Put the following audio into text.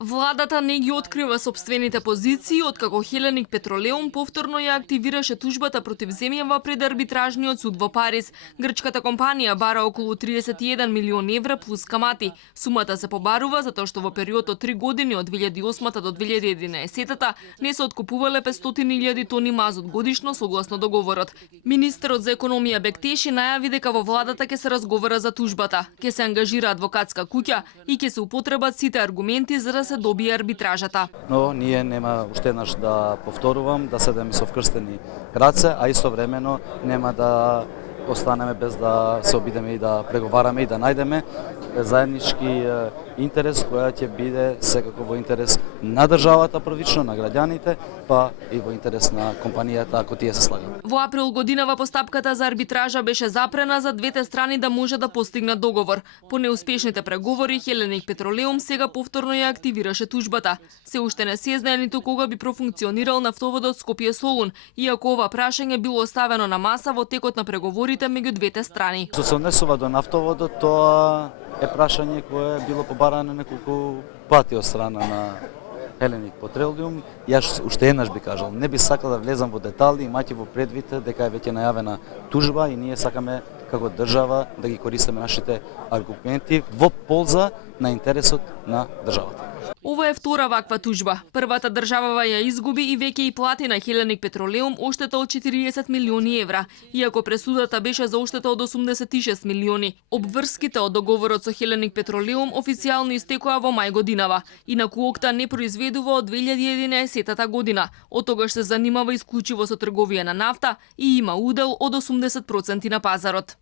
Владата не ги открива сопствените позиции, откако Хеленик Петролеум повторно ја активираше тужбата против земјава пред арбитражниот суд во Париз. Грчката компанија бара околу 31 милион евра плюс камати. Сумата се побарува затоа што во период од 3 години од 2008 до 2011 не се откупувале 500.000 тони мазут годишно согласно договорот. Министерот за економија Бектеши најави дека во владата ќе се разговара за тужбата, ќе се ангажира адвокатска куќа и ќе се употребат сите аргументи за да се добие арбитражата. Но ние нема уште еднаш да повторувам, да седеме со вкрстени раце, а истовремено нема да останеме без да се обидеме и да преговараме и да најдеме заеднички интерес која ќе биде секако во интерес на државата првично, на граѓаните, па и во интерес на компанијата ако тие се слагат. Во април годинава постапката за арбитража беше запрена за двете страни да може да постигнат договор. По неуспешните преговори Хеленик Петролеум сега повторно ја активираше тужбата. Се уште не се знае ниту кога би профункционирал нафтоводот Скопје Солун, иако ова прашање било оставено на маса во текот на преговорите меѓу двете страни. Што се однесува до нафтоводот, тоа е прашање кое е било побарано неколку пати од страна на Хеленик Петролеум. Јас уште еднаш би кажал, не би сакал да влезам во детали, имајќи во предвид дека е веќе најавена тужба и ние сакаме како држава да ги користиме нашите аргументи во полза на интересот на државата. Ова е втора ваква тужба. Првата државава ја изгуби и веќе и плати на Хеленик Петролеум оштета од 40 милиони евра, иако пресудата беше за оштета од 86 милиони. Обврските од договорот со Хеленик Петролеум официјално истекоа во мај годинава. Инаку ОКТА не произведува од 2011 година. Од тогаш се занимава исклучиво со трговија на нафта и има удел од 80% на пазарот.